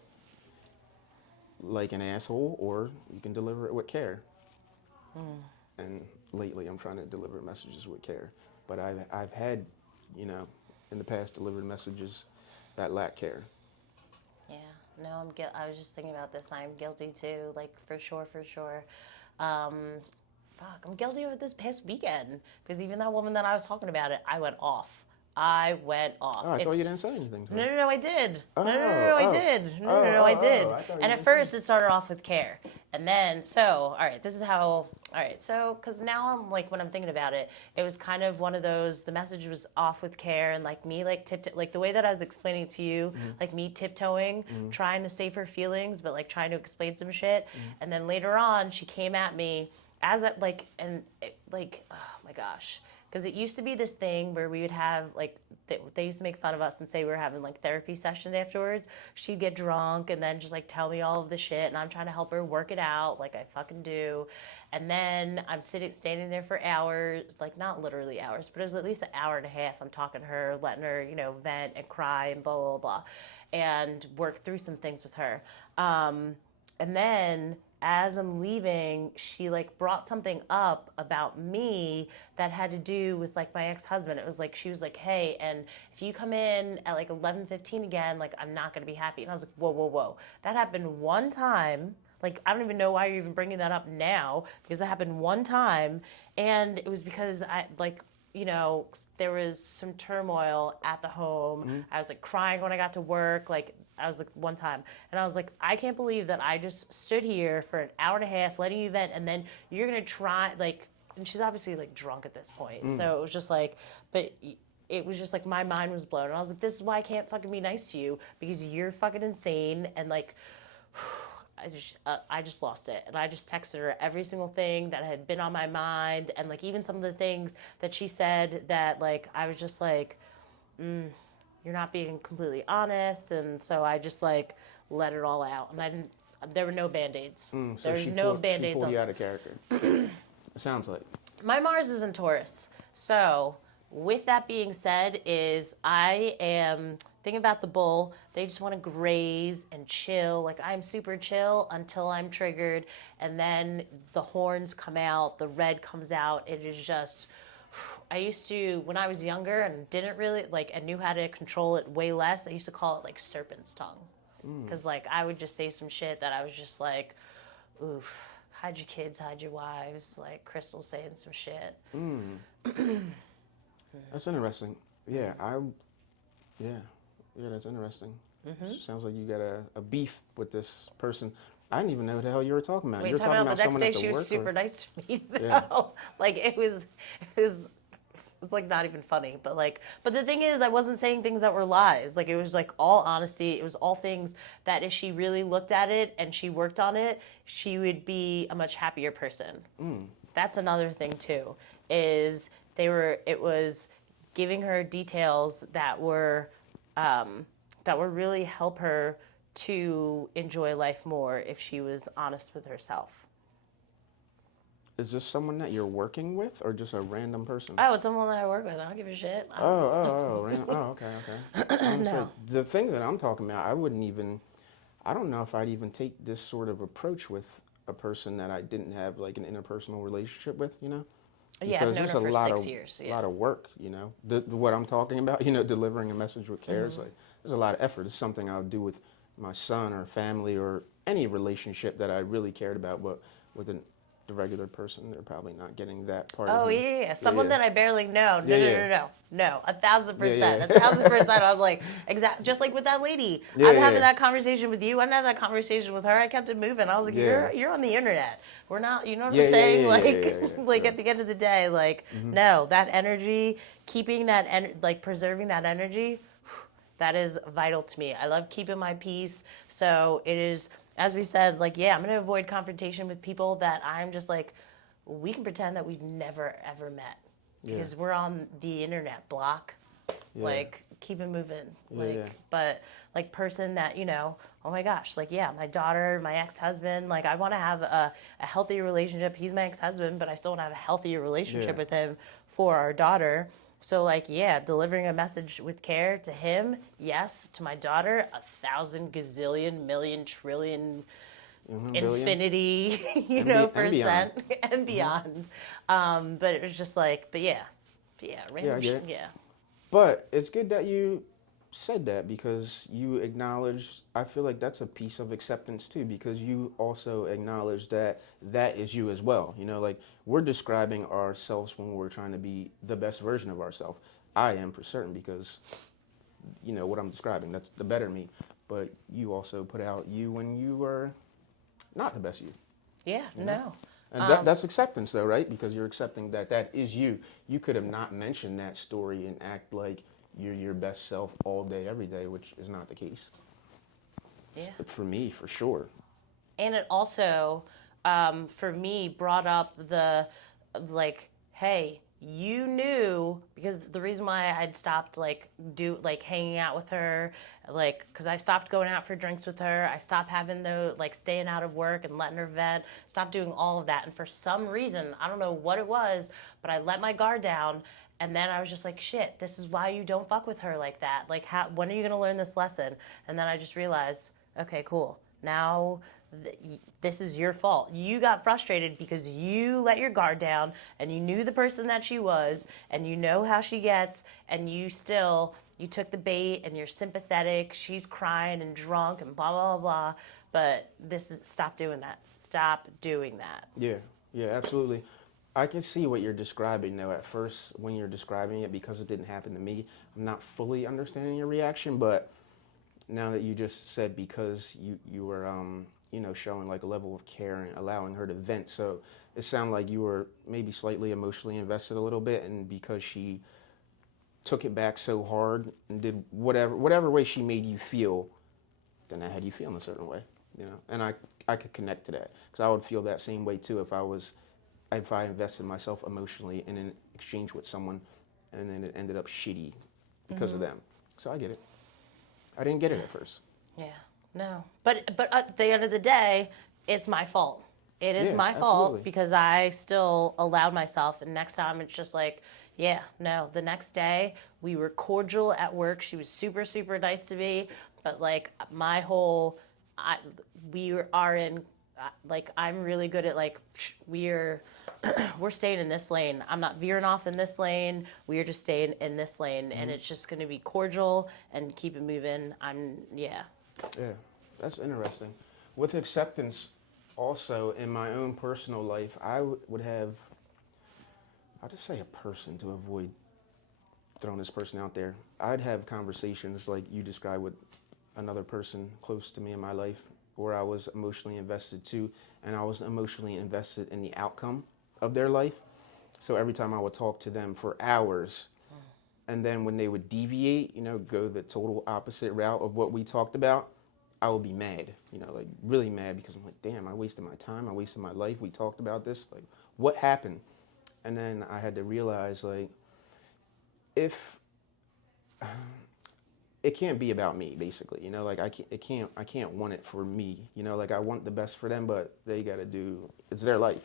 like an asshole, or you can deliver it with care. And lately I'm trying to deliver messages with care. But I've had, in the past, delivered messages that lack care. Yeah, no, I was just thinking about this. I'm guilty too, like for sure. I'm guilty of it this past weekend because even that woman that I was talking about it, I went off. I went off. Oh, I thought you didn't say anything to her. No, I did. Oh, I did. No, I did. I thought you And at didn't first it started off with care. And then, all right, this is how, all right, so, because now I'm like, when I'm thinking about it, it was kind of one of those, the message was off with care and like me, like like the way that I was explaining to you, like me tiptoeing, trying to save her feelings, but like trying to explain some shit. And then later on, she came at me as a, like, and it, like, oh my gosh. Because it used to be this thing where we would have like they used to make fun of us and say we were having like therapy sessions afterwards. She'd get drunk and then just like tell me all of the shit, and I'm trying to help her work it out like I fucking do. And then I'm standing there for hours, like not literally hours, but it was at least an hour and a half. I'm talking to her, letting her, vent and cry and blah blah blah, and work through some things with her. And then as I'm leaving, she like brought something up about me that had to do with like my ex-husband. It was like she was like, "Hey, and if you come in at like 11:15 again, like I'm not going to be happy." And I was like, "Whoa, whoa, whoa. That happened one time. Like I don't even know why you're even bringing that up now because that happened one time and it was because I like there was some turmoil at the home. Mm-hmm. I was like crying when I got to work. Like I was like one time, and I was like, I can't believe that I just stood here for an hour and a half letting you vent, and then you're gonna try like. And she's obviously like drunk at this point, so it was just like, but it was just like my mind was blown, and I was like, this is why I can't fucking be nice to you because you're fucking insane, and like. I just lost it, and I just texted her every single thing that had been on my mind, and like even some of the things that she said that like I was just like, you're not being completely honest, and so I just like let it all out, and I didn't. There were no band-aids. So There's she no pulled, band-aids on. you out of character. It sounds like. My Mars is in Taurus. So, with that being said, is I am thinking about the bull. They just want to graze and chill. Like I'm super chill until I'm triggered, and then the horns come out, the red comes out. It is just. I used to, when I was younger and didn't really like, and knew how to control it way less. I used to call it like serpent's tongue, because like I would just say some shit that I was just like, oof. Hide your kids, hide your wives. Like Crystal saying some shit. That's interesting. Yeah, yeah, that's interesting. Sounds like you got a beef with this person. I didn't even know who the hell you were talking about. Wait, You're talking talking about the about next someone day, at the she was work, super or? nice to me though. Yeah. Like it was it's like not even funny, but like, but the thing is, I wasn't saying things that were lies. Like it was like all honesty. It was all things that if she really looked at it and she worked on it, she would be a much happier person. That's another thing too. Is it was giving her details that would really help her to enjoy life more if she was honest with herself. Is this someone that you're working with, or just a random person? Oh, it's someone that I work with. I don't give a shit. Okay, okay. Honestly, No. the thing that I'm talking about, I don't know if I'd even take this sort of approach with a person that I didn't have like an interpersonal relationship with, Yeah, I've because known there's her a for lot 6 years. a Yeah. lot of work, what I'm talking about, delivering a message with care is like, there's a lot of effort. It's something I would do with my son or family or any relationship that I really cared about, but with the regular person, they're probably not getting that part of Oh me. yeah. Someone that I barely know. No, Yeah, no, yeah. no, no, no. 1,000%. Yeah, A 1,000%. I'm like just like with that lady. yeah, I'm yeah, having yeah. that conversation with you. I'm having that conversation with her. I kept it moving. I was like, Yeah. you're on the internet. We're not. You know what Yeah, I'm yeah, saying? yeah, yeah, Like yeah, yeah, like yeah. at the end of the day, like no, that energy, keeping that like preserving that energy. That is vital to me. I love keeping my peace. So it is, as we said, like, yeah, I'm going to avoid confrontation with people that I'm just like, we can pretend that we've never, ever met because we're on the internet block. Yeah. Like, keep it moving. Yeah, Like, yeah. but like, person that, oh my gosh, like, yeah, my daughter, my ex husband, like, I want to have a healthy relationship. He's my ex husband, but I still want to have a healthier relationship Yeah. with him for our daughter. So like, yeah, delivering a message with care to him, yes. To my daughter, 1,000 gazillion million trillion Billion. infinity, And percent beyond. and beyond. But it was just like, but yeah, Yeah, random I get it. yeah. But it's good that you said that because you acknowledge, I feel like that's a piece of acceptance too, because you also acknowledge that that is you as well. Like we're describing ourselves when we're trying to be the best version of ourselves. I am for certain because, what I'm describing, that's the better me. But you also put out you when you were not the best you. Yeah, no. And that's acceptance though, right? Because you're accepting that that is you. You could have not mentioned that story and act like you're your best self all day, every day, which is not the case. Yeah. For me, for sure. And it also, for me, brought up the, like, hey, you knew, because the reason why I'd stopped hanging out with her, like because I stopped going out for drinks with her, I stopped having the like staying out of work and letting her vent, stopped doing all of that, and for some reason I don't know what it was, but I let my guard down. And then I was just like, shit, this is why you don't fuck with her like that. Like, when are you gonna learn this lesson? And then I just realized, okay, cool. Now this is your fault. You got frustrated because you let your guard down and you knew the person that she was and you know how she gets, and you took the bait and you're sympathetic. She's crying and drunk and blah blah blah. But stop doing that. Stop doing that. Yeah, yeah, absolutely. I can see what you're describing though. At first, when you're describing it, because it didn't happen to me, I'm not fully understanding your reaction. But now that you just said because you were showing like a level of care and allowing her to vent, so it sounded like you were maybe slightly emotionally invested a little bit, and because she took it back so hard and did whatever way she made you feel, then that had you feeling a certain way, And I could connect to that because I would feel that same way too if I invested myself emotionally in an exchange with someone, and then it ended up shitty because of them. So I get it. I didn't get it at first. Yeah, no. But at the end of the day, it's my fault. It is Yeah, my fault absolutely. because I still allowed myself. And next time, it's just like, yeah, no. The next day, we were cordial at work. She was super, super nice to me. But like my whole, I, we are in, like I'm really good at like we're staying in this lane. I'm not veering off in this lane. We are just staying in this lane, and it's just going to be cordial and keep it moving. Yeah. Yeah, that's interesting. With acceptance, also in my own personal life, would have, I'll just say a person to avoid throwing this person out there. I'd have conversations like you described with another person close to me in my life where I was emotionally invested too, and I was emotionally invested in the outcome of their life. So every time I would talk to them for hours, and then when they would deviate, go the total opposite route of what we talked about, I would be mad, like really mad because I'm like, damn, I wasted my time, I wasted my life. We talked about this, like, what happened? And then I had to realize, like, if it can't be about me, basically, like I can't want it for me, like I want the best for them, but they got to do, it's their life.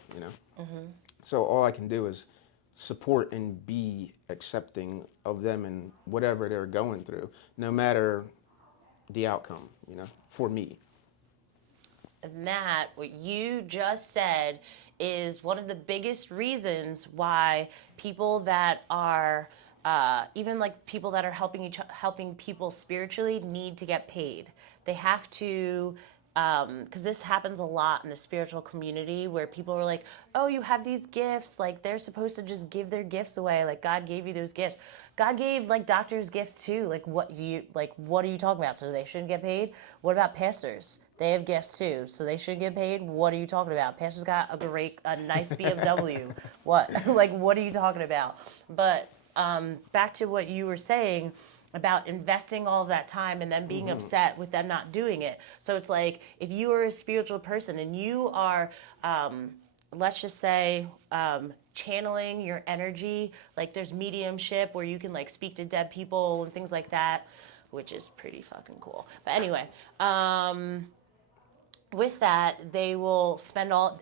So all I can do is support and be accepting of them and whatever they're going through, no matter the outcome, for me. And that, what you just said, is one of the biggest reasons why people that are even like people that are helping people spiritually need to get paid. They have to, because this happens a lot in the spiritual community where people are like, oh, you have these gifts, like they're supposed to just give their gifts away, like God gave you those gifts. God gave like doctors gifts too. What are you talking about? So they shouldn't get paid? What about pastors? They have gifts too, so they should get paid. What are you talking about? Pastor's got a nice BMW. What? Like, what are you talking about? But back to what you were saying about investing all of that time and then being upset with them not doing it. So it's like if you are a spiritual person and you are, let's just say, channeling your energy, like there's mediumship where you can like speak to dead people and things like that, which is pretty fucking cool. But anyway, with that, they will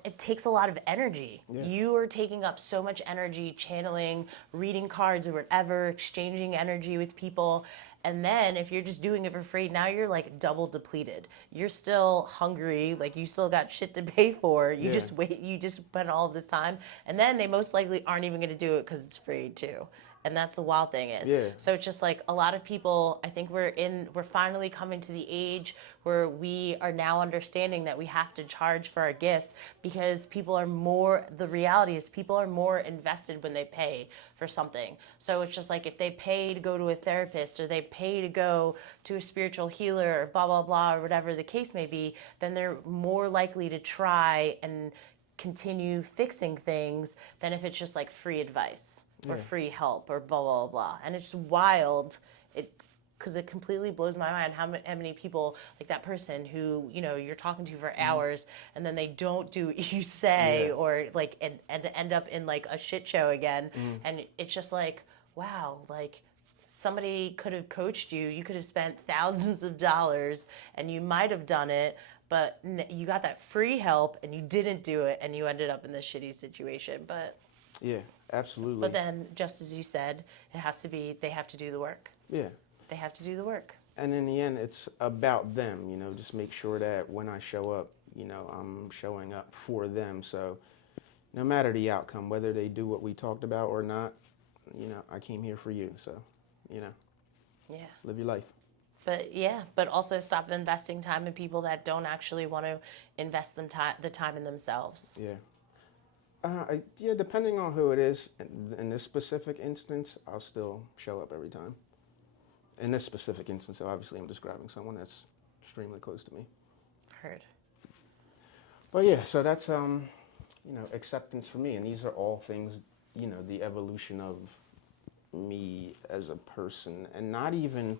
it takes a lot of energy. Yeah. You are taking up so much energy channeling, reading cards or whatever, exchanging energy with people. And then if you're just doing it for free, now you're like double depleted. You're still hungry, like you still got shit to pay for. You Yeah. just you just spent all of this time. And then they most likely aren't even going to do it because it's free too. And that's the wild thing is. Yeah. So it's just like a lot of people, I think we're finally coming to the age where we are now understanding that we have to charge for our gifts because the reality is people are more invested when they pay for something. So it's just like if they pay to go to a therapist or they pay to go to a spiritual healer or blah, blah, blah, or whatever the case may be, then they're more likely to try and continue fixing things than if it's just like free advice or Yeah. free help or blah blah blah. And it's wild. It because it completely blows my mind how many people, like that person who, you're talking to for hours and then they don't do what you say, Yeah. or like, and end up in like a shit show again. Mm. And it's just like, wow, like somebody could have coached you. You could have spent thousands of dollars and you might have done it, but you got that free help and you didn't do it and you ended up in this shitty situation. Yeah, absolutely. But then, just as you said, they have to do the work. Yeah. They have to do the work. And in the end, it's about them, just make sure that when I show up, I'm showing up for them. So no matter the outcome, whether they do what we talked about or not, I came here for you. So, Yeah. live your life. But also stop investing time in people that don't actually want to invest the time in themselves. Yeah. Yeah, depending on who it is, in this specific instance, I'll still show up every time. In this specific instance, so obviously I'm describing someone that's extremely close to me. Heard. But yeah, so that's acceptance for me, and these are all things, the evolution of me as a person, and I don't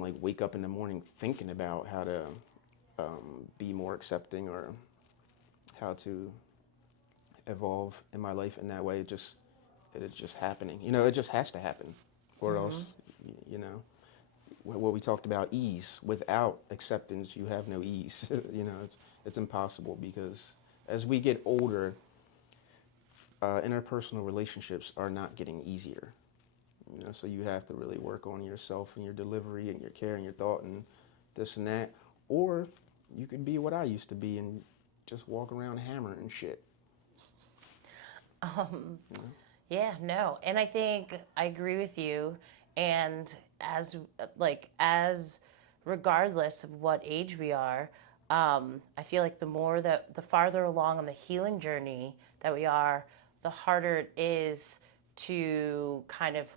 like wake up in the morning thinking about how to be more accepting or how to evolve in my life in that way. It is just happening. It just has to happen, or else, what we talked about, ease. Without acceptance, you have no ease. It's impossible, because as we get older, interpersonal relationships are not getting easier. So you have to really work on yourself and your delivery and your care and your thought and this and that. Or you could be what I used to be and just walk around hammering shit. Yeah, no. And I think I agree with you. And as regardless of what age we are, I feel like the farther along on the healing journey that we are, the harder it is to kind of,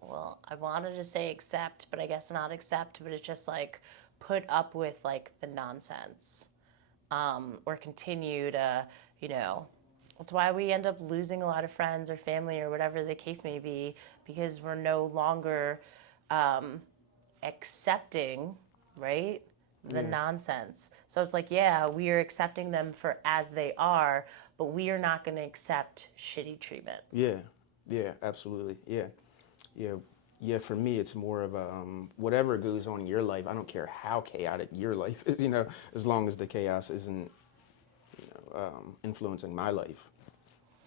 well, I wanted to say accept, but I guess not accept, but it's just like put up with like the nonsense, or continue to, you know, that's why we end up losing a lot of friends or family or whatever the case may be, because we're no longer accepting, right? The nonsense. So it's like, yeah, we are accepting them for as they are, but we are not going to accept shitty treatment. Yeah, absolutely. Yeah. For me, it's more of a whatever goes on in your life. I don't care how chaotic your life is, as long as the chaos isn't, influencing my life.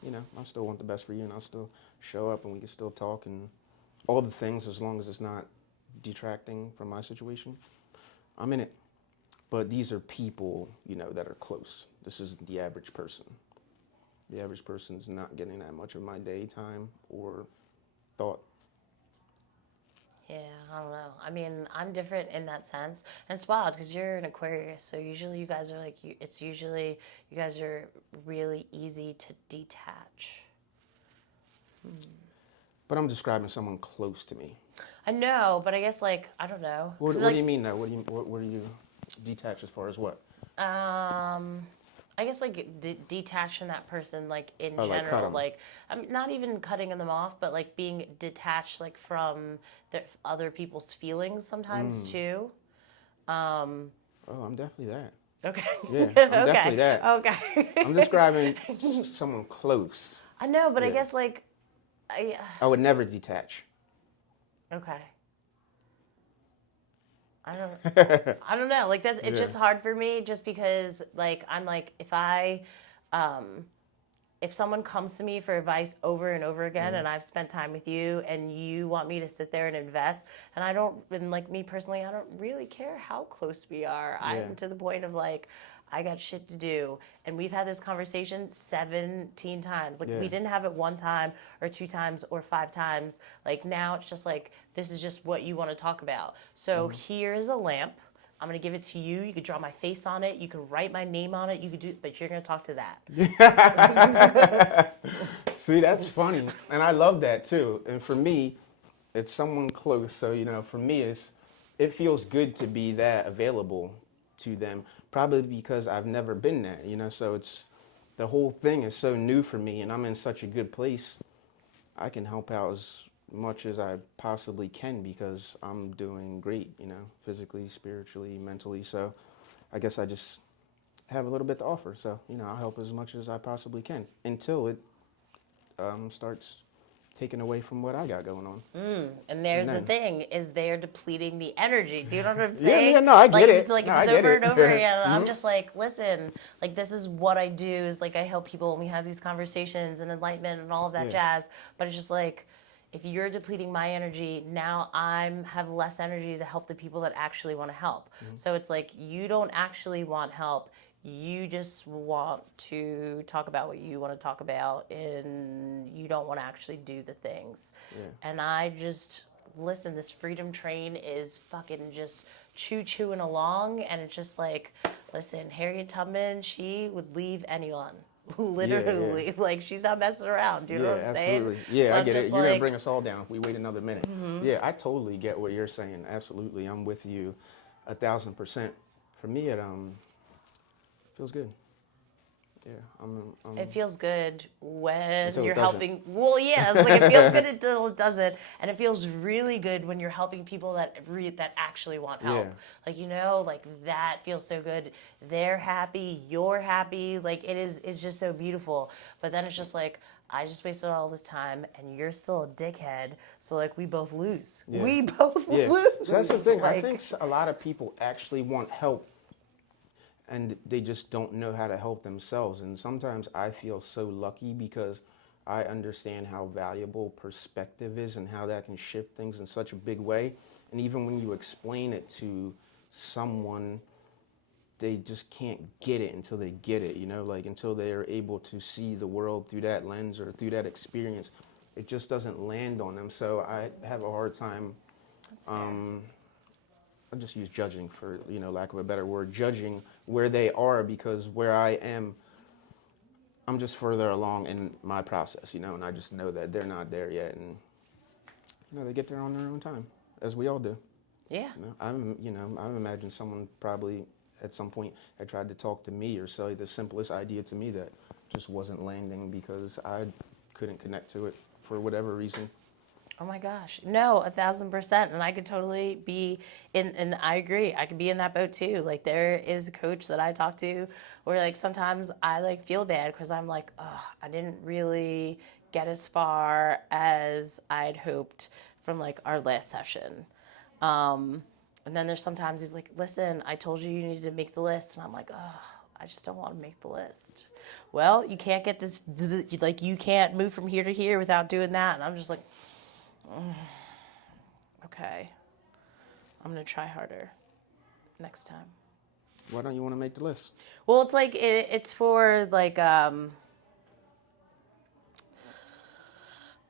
I still want the best for you, and I'll still show up, and we can still talk and all the things, as long as it's not detracting from my situation. I'm in it. But these are people, that are close. This isn't the average person. The average person's not getting that much of my daytime or thought. Yeah, I don't know. I mean, I'm different in that sense. And it's wild because you're an Aquarius. So usually you guys are like, it's usually, you guys are really easy to detach. But I'm describing someone close to me. I know, but I guess like, I don't know. What like, do you mean though? What do you detach as far as what? I guess like detach from that person, like in Oh, like cut general, 'em. like I'm not even cutting them off, but like being detached, like from the other people's feelings sometimes too. Oh, I'm definitely that. Okay. Yeah, I'm definitely Okay. that. Okay. I'm describing someone close. I know, but I Yeah. guess like I would never detach. okay. I don't know. Like that's it's Yeah. just hard for me just because like I'm like if someone comes to me for advice over and over again and I've spent time with you and you want me to sit there and invest and like me personally, I don't really care how close we are. Yeah. I'm to the point of like, I got shit to do. And we've had this conversation 17 times. Like Yeah. we didn't have it one time or two times or five times. Like now it's just like, this is just what you want to talk about. So here's a lamp. I'm gonna give it to you. You could draw my face on it. You can write my name on it. You could do, but you're gonna talk to that. See, that's funny, and I love that too. And for me, it's someone close. So for me, it feels good to be that available to them. Probably because I've never been that. So the whole thing is so new for me, and I'm in such a good place. I can help out as much as I possibly can because I'm doing great, physically, spiritually, mentally. So I guess I just have a little bit to offer. So, I'll help as much as I possibly can until it starts taking away from what I got going on. And And there's the then, thing, is they're depleting the energy. Do you know what I'm yeah, saying? no, I Like get if it's it. like No, if I it's get over it. and over again, I'm Hmm. just like, listen, like this is what I do is like I help people and we have these conversations and enlightenment and all of that Yeah. jazz. But it's just like if you're depleting my energy, now I'm have less energy to help the people that actually want to help. So it's like you don't actually want help. You just want to talk about what you want to talk about and you don't want to actually do the things. Yeah. And I just listen, this freedom train is fucking just choo-chooing along and it's just like, listen, Harriet Tubman, she would leave anyone. Yeah. Yeah. Literally, like she's not messing around. Do you know Yeah, what I'm saying? absolutely. Yeah, So I I'm get it. just You're gonna like, bring us all down if we wait another minute. Yeah, I totally get what you're saying. Absolutely, I'm with you, 1,000%. For me, it feels good. Yeah, it feels good when until you're it doesn't. helping. Well, yeah, it's like it feels good until it doesn't, and it feels really good when you're helping people that actually want Yeah, help. Like like that feels so good. They're happy, you're happy. Like it's just so beautiful. But then it's just like I just wasted all this time, and you're still a dickhead. So like we both lose. yeah, We both yeah. So that's the lose. thing. I think Like a lot of people actually want help, and they just don't know how to help themselves. And sometimes I feel so lucky because I understand how valuable perspective is and how that can shift things in such a big way. And even when you explain it to someone, they just can't get it until they get it, like until they're able to see the world through that lens or through that experience. It just doesn't land on them. So I have a hard time, that's fair. um, I'll just use judging for, lack of a better word, judging where they are because where I am, I'm just further along in my process, and I just know that they're not there yet. And, they get there on their own time, as we all do. Yeah. I imagine someone probably at some point had tried to talk to me or say the simplest idea to me that just wasn't landing because I couldn't connect to it for whatever reason. Oh my gosh. No, 1,000%. And I could totally be in, and I agree. I could be in that boat too. Like there is a coach that I talk to where like sometimes I like feel bad because I'm like, oh, I didn't really get as far as I'd hoped from like our last session. Um, and then there's sometimes he's like, listen, I told you you needed to make the list. And I'm like, oh, I just don't want to make the list. Well, you can't get this, like, you can't move from here to here without doing that. And I'm just like, okay, I'm gonna try harder next time. Why don't you want to make the list? Well, it's like it's for like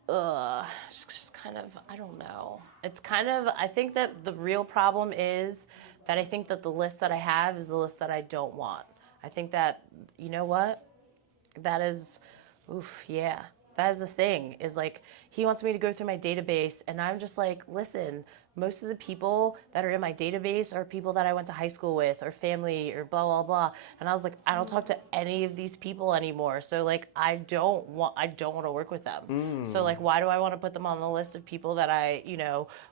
it's just kind of I don't know. It's kind of I think that the real problem is that I think that the list that I have is the list that I don't want. I think that you know what? That is, oof, yeah. That is the thing, is like, he wants me to go through my database, and I'm just like, listen, most of the people that are in my database are people that I went to high school with, or family, or blah, blah, blah. And I was like, I don't talk to any of these people anymore. So, like, I don't want to work with them. So, like, why do I want to put them on the list of people that I,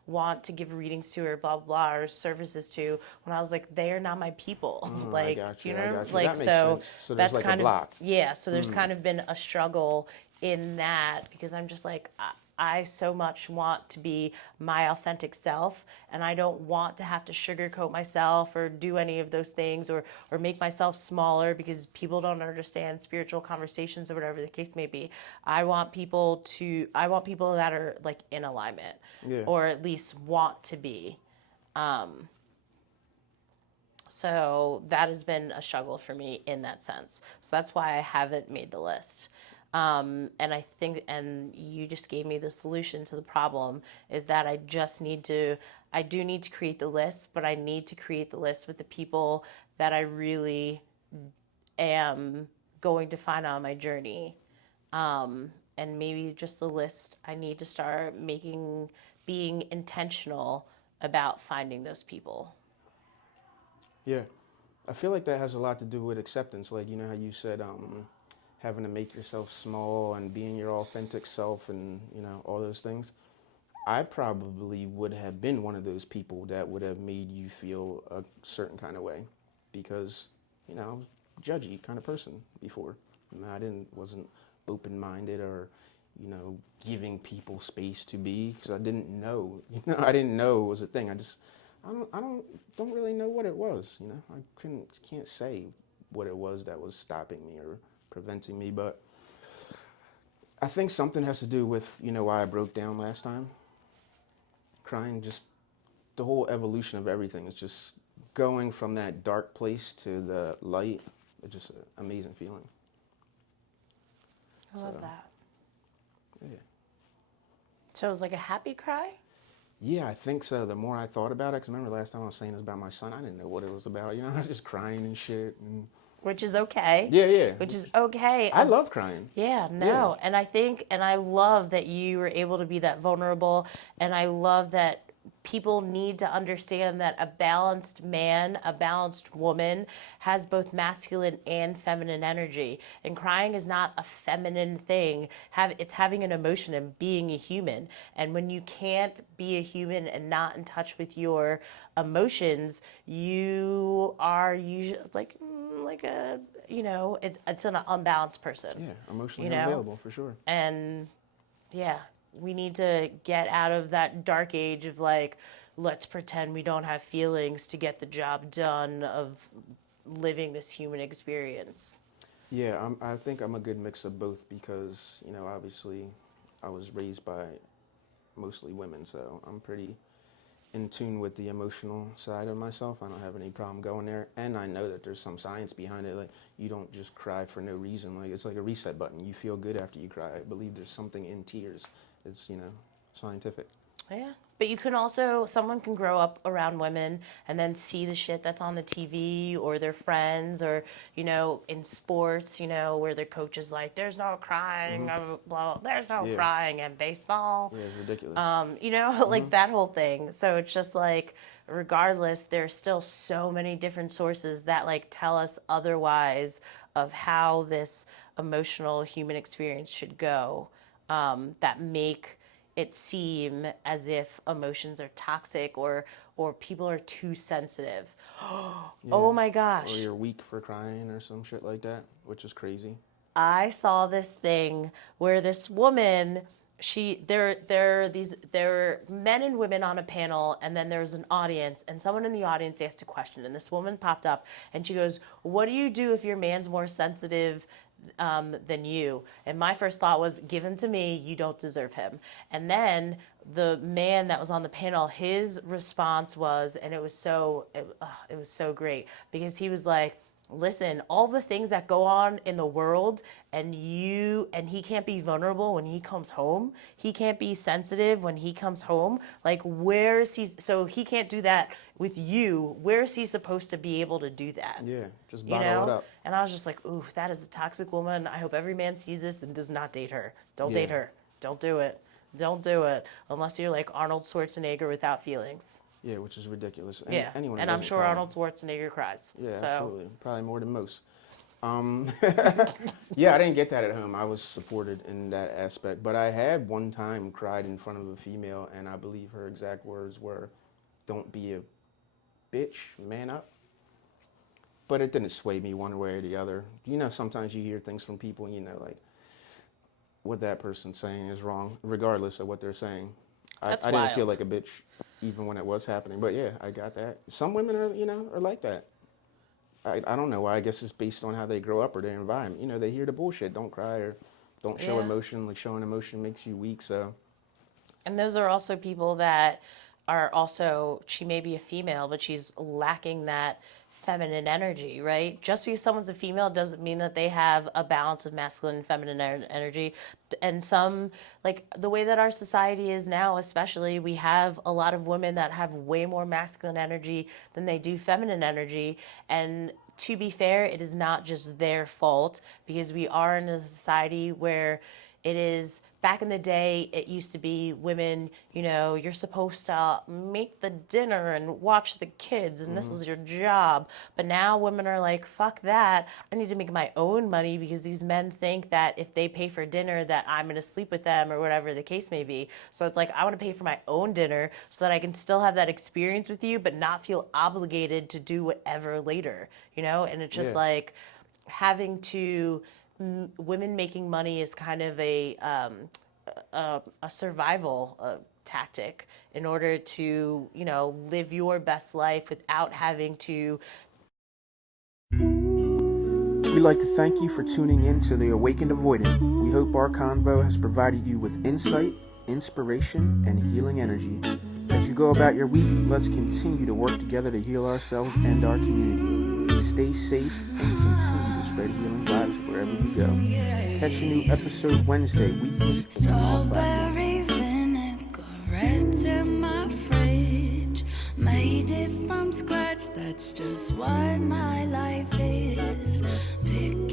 want to give readings to, or blah, blah, blah, or services to, when I was like, they are not my people. I Like, got do you you. I know? got you. Like, That makes so sense. So there's that's like a kind of block. yeah, so there's kind of been a struggle in that because I'm just like I so much want to be my authentic self, and I don't want to have to sugarcoat myself or do any of those things, or make myself smaller because people don't understand spiritual conversations or whatever the case may be. I want people that are like in alignment, Yeah. or at least want to be. So that has been a struggle for me in that sense. So that's why I haven't made the list. And I think, and you just gave me the solution to the problem is that I do need to create the list, but I need to create the list with the people that I really am going to find on my journey. And maybe just the list, I need to start being intentional about finding those people. Yeah. I feel like that has a lot to do with acceptance. Like, how you said having to make yourself small and being your authentic self and, all those things. I probably would have been one of those people that would have made you feel a certain kind of way because, I was a judgy kind of person before. And I wasn't open-minded or, giving people space to be because I didn't know. I didn't know it was a thing. I don't really know what it was. I can't say what it was that was stopping me or preventing me, but I think something has to do with, why I broke down last time. Crying, just the whole evolution of everything is just going from that dark place to the light. It's just an amazing feeling. I So, love that. yeah. So it was like a happy cry? Yeah, I think so. The more I thought about it, because remember last time I was saying this about my son, I didn't know what it was about. I was just crying and shit. And Which is okay. yeah, yeah. Which is okay. I love crying. Yeah, Yeah, no. And I think, and I love that you were able to be that vulnerable. And I love that people need to understand that a balanced man, a balanced woman has both masculine and feminine energy. And crying is not a feminine thing. It's having an emotion and being a human. And when you can't be a human and not in touch with your emotions, you are usually like a it's an unbalanced person, yeah. Emotionally you know? unavailable for sure. And yeah, we need to get out of that dark age of like, let's pretend we don't have feelings to get the job done of living this human experience. Yeah, I think I'm a good mix of both because, obviously I was raised by mostly women, so I'm pretty in tune with the emotional side of myself. I don't have any problem going there, and I know that there's some science behind it. Like you don't just cry for no reason. Like it's like a reset button. You feel good after you cry. I believe there's something in tears. It's scientific. Yeah. But you can also, someone can grow up around women and then see the shit that's on the TV or their friends or, in sports, where their coach is like, there's no crying, Hmm. blah, there's no Yeah, crying in baseball. yeah, it's ridiculous. Like Hmm. that whole thing. So it's just like, regardless, there's still so many different sources that like tell us otherwise of how this emotional human experience should go, that make it seem as if emotions are toxic or people are too sensitive. Yeah, Oh my or gosh. you're weak for crying or some shit like that, which is crazy. I saw this thing where this woman, there were men and women on a panel, and then there was an audience, and someone in the audience asked a question, and this woman popped up, and she goes, "What do you do if your man's more sensitive than you?" And my first thought was, "Give him to me. You don't deserve him." And then the man that was on the panel, his response was, and it was so great because he was like, listen, all the things that go on in the world and he can't be vulnerable when he comes home. He can't be sensitive when he comes home. Like where is he, so he can't do that with you. Where is he supposed to be able to do that? Yeah, just You bottle it know? up. And I was just like, ooh, that is a toxic woman. I hope every man sees this and does not date her. Don't Yeah, date her. Don't do it. Don't do it unless you're like Arnold Schwarzenegger without feelings. yeah, which is ridiculous. Yeah. Anyone who And I'm doesn't sure cry, Arnold Schwarzenegger cries. yeah, So, absolutely, probably more than most. Um, yeah, I didn't get that at home. I was supported in that aspect, but I had one time cried in front of a female, and I believe her exact words were, "Don't be a bitch, man up." But it didn't sway me one way or the other. Sometimes you hear things from people, like what that person's saying is wrong, regardless of what they're saying. that's I didn't feel wild. like a bitch even when it was happening. But yeah, I got that. Some women are like that. I don't know why. I guess it's based on how they grow up or their environment. They hear the bullshit. Don't cry or don't show Yeah. emotion. Like showing emotion makes you weak. So And those are also people that are also, she may be a female, but she's lacking that feminine energy, right? Just because someone's a female doesn't mean that they have a balance of masculine and feminine energy. And some, like the way that our society is now, especially, we have a lot of women that have way more masculine energy than they do feminine energy. And to be fair, it is not just their fault because we are in a society where It is, back in the day, it used to be women, you're supposed to make the dinner and watch the kids, and this is your job. But now women are like, fuck that. I need to make my own money because these men think that if they pay for dinner that I'm going to sleep with them or whatever the case may be. So it's like, I want to pay for my own dinner so that I can still have that experience with you, but not feel obligated to do whatever later, And it's just Yeah. like having to, women making money is kind of a survival tactic in order to, live your best life without having to. We'd like to thank you for tuning in to The Awakened Avoidant. We hope our convo has provided you with insight, inspiration, and healing energy. As you go about your week, let's continue to work together to heal ourselves and our community. Stay safe and continue to spread healing vibes wherever you go. Catch a new episode Wednesday, weekly, on all platforms. Strawberry vinaigrette in my fridge. Made it from scratch, that's just what my life is. Pick